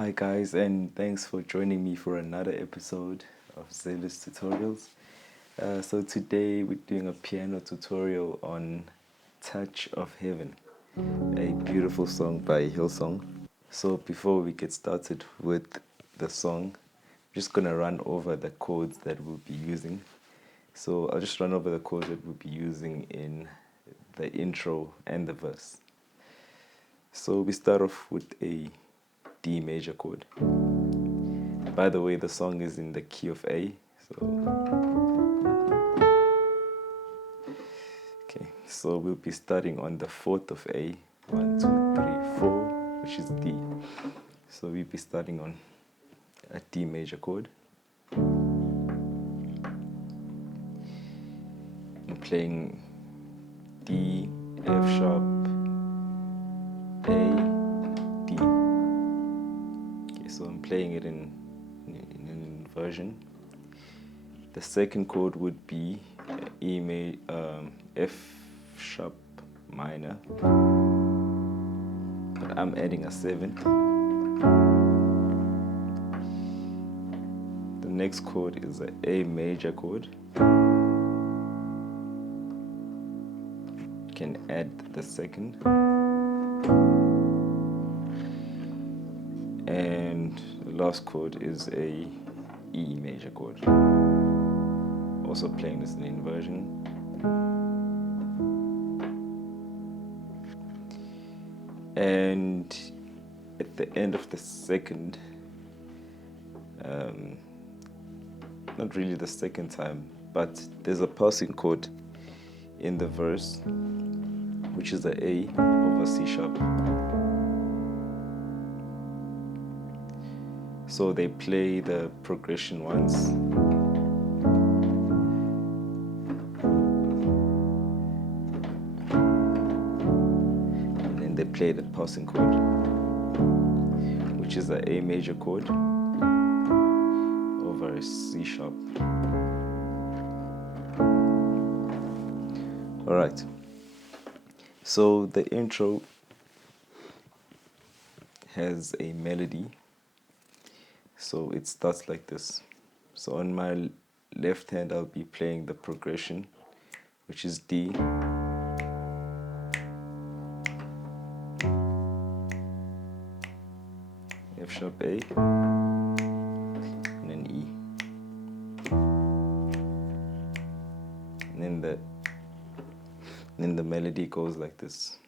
Hi guys, and thanks for joining me for another episode of Zealous Tutorials. So today we're doing a piano tutorial on Touch of Heaven, a beautiful song by Hillsong. So before we get started with the song, I'm just gonna run over the chords that we'll be using. So I'll just run over the chords that we'll be using in the intro and the verse. So we start off with a D major chord. By the way, the song is in the key of A. So we'll be starting on the 4th of A. 1, 2, 3, 4, which is D. So we'll be starting on a D major chord. I'm playing D, F sharp, A, D. Okay, so I'm playing it in an inversion. The second chord would be F sharp minor, but I'm adding a 7th. The next chord is an A major chord. You can add the 2nd. And the last chord is a E major chord. Also playing this in inversion. And at the end of the second, not really the second time, but there's a passing chord in the verse, which is the A over C sharp. So they play the progression once, and then they play the passing chord, which is the A major chord over a C sharp. Alright, so the intro has a melody. So it starts like this. So on my left hand, I'll be playing the progression, which is D, F sharp A, and then E. And then the melody goes like this.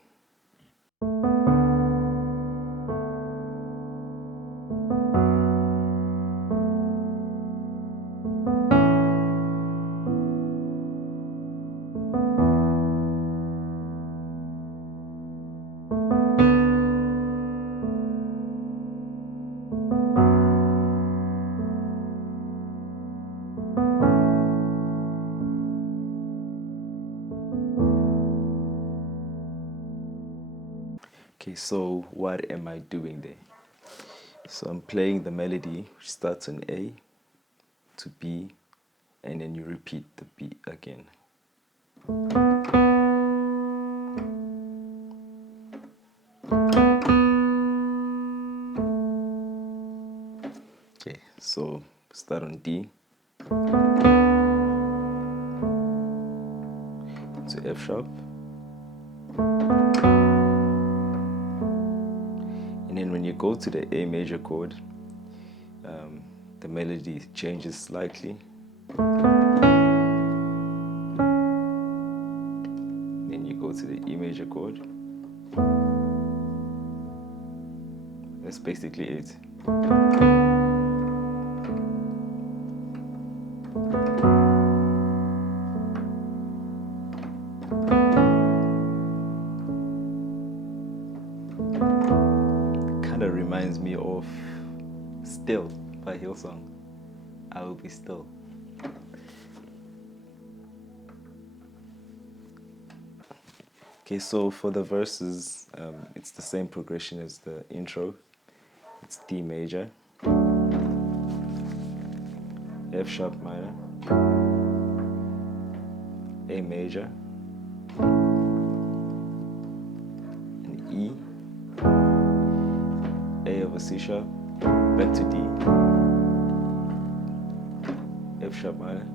Okay, so what am I doing there? So I'm playing the melody, which starts on A to B, and then you repeat the B again. Okay, so start on D to F sharp, and then when you go to the A major chord, the melody changes slightly. Then you go to the E major chord. That's basically it. Kind of reminds me of Still by Hillsong. I Will Be Still. Okay, so for the verses, it's the same progression as the intro. It's D major, F sharp minor, A major, and E, A over C sharp, back to D, F sharp minor,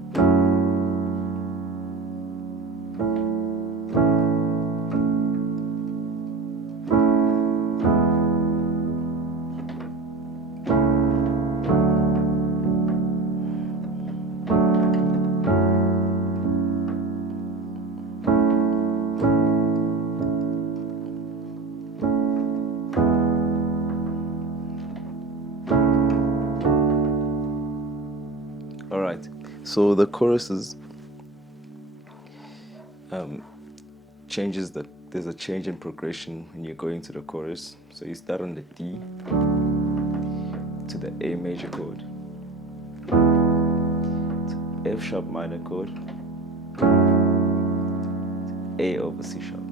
Alright, so the choruses changes there's a change in progression when you're going to the chorus. So you start on the D to the A major chord, to F sharp minor chord, A over C sharp.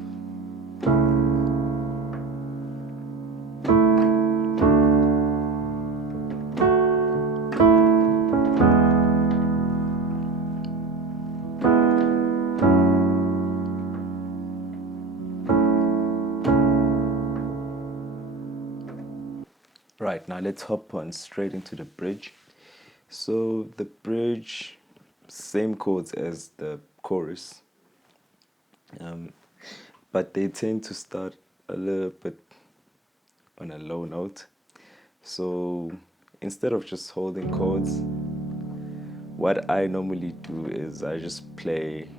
Right, now let's hop on straight into the bridge. So the bridge, same chords as the chorus, but they tend to start a little bit on a low note. So instead of just holding chords, what I normally do is I just play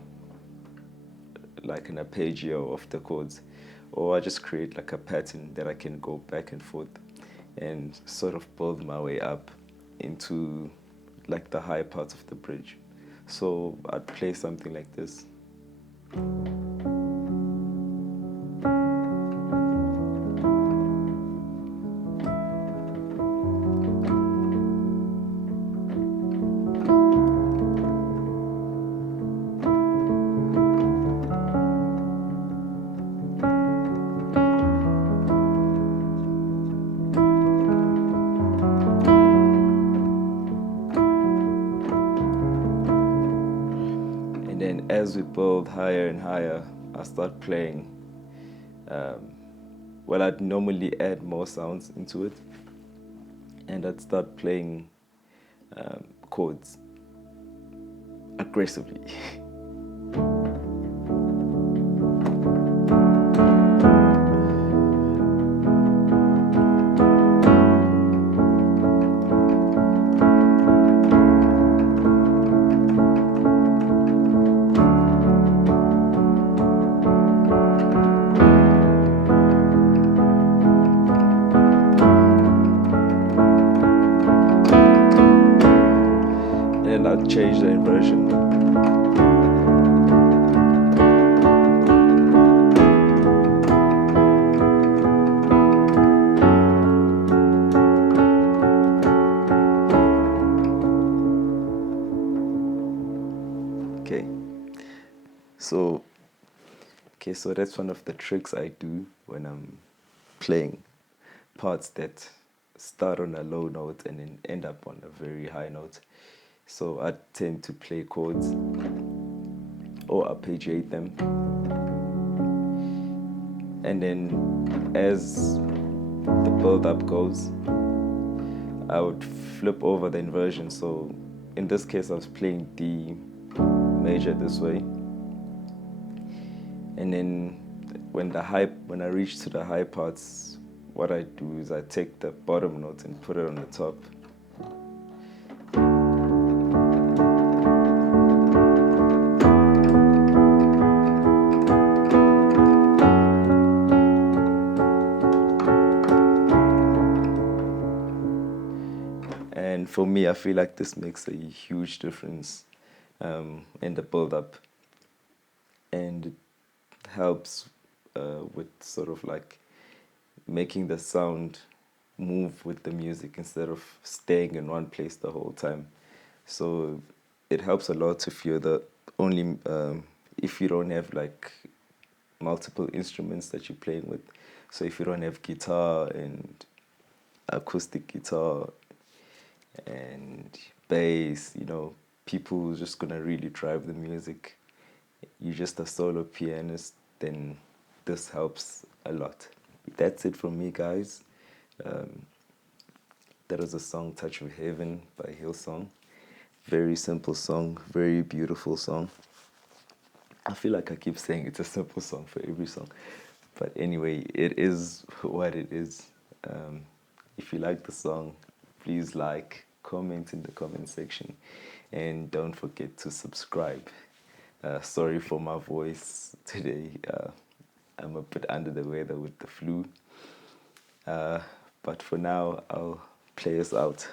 like an arpeggio of the chords, or I just create like a pattern that I can go back and forth and sort of build my way up into like the high parts of the bridge. So I'd play something like this. And then as we build higher and higher, I start playing. Well, I'd normally add more sounds into it, and I'd start playing chords aggressively. And I'd change the inversion. So that's one of the tricks I do when I'm playing parts that start on a low note and then end up on a very high note. So I tend to play chords or arpeggiate them. And then as the build-up goes, I would flip over the inversion. So in this case, I was playing D major this way. And then when I reach to the high parts, what I do is I take the bottom note and put it on the top. And for me, I feel like this makes a huge difference in the build-up, and it helps with sort of like making the sound move with the music instead of staying in one place the whole time. So it helps a lot if you're if you don't have like multiple instruments that you're playing with. So if you don't have guitar and acoustic guitar and bass, people who's just gonna really drive the music. You're just a solo pianist, then this helps a lot. That's it from me, guys. That was a song, Touch of Heaven by Hillsong. Very simple song, very beautiful song. I feel like I keep saying it's a simple song for every song. But anyway, it is what it is. If you like the song, please like, comment in the comment section, and don't forget to subscribe. Sorry for my voice today. I'm a bit under the weather with the flu. But for now, I'll play us out.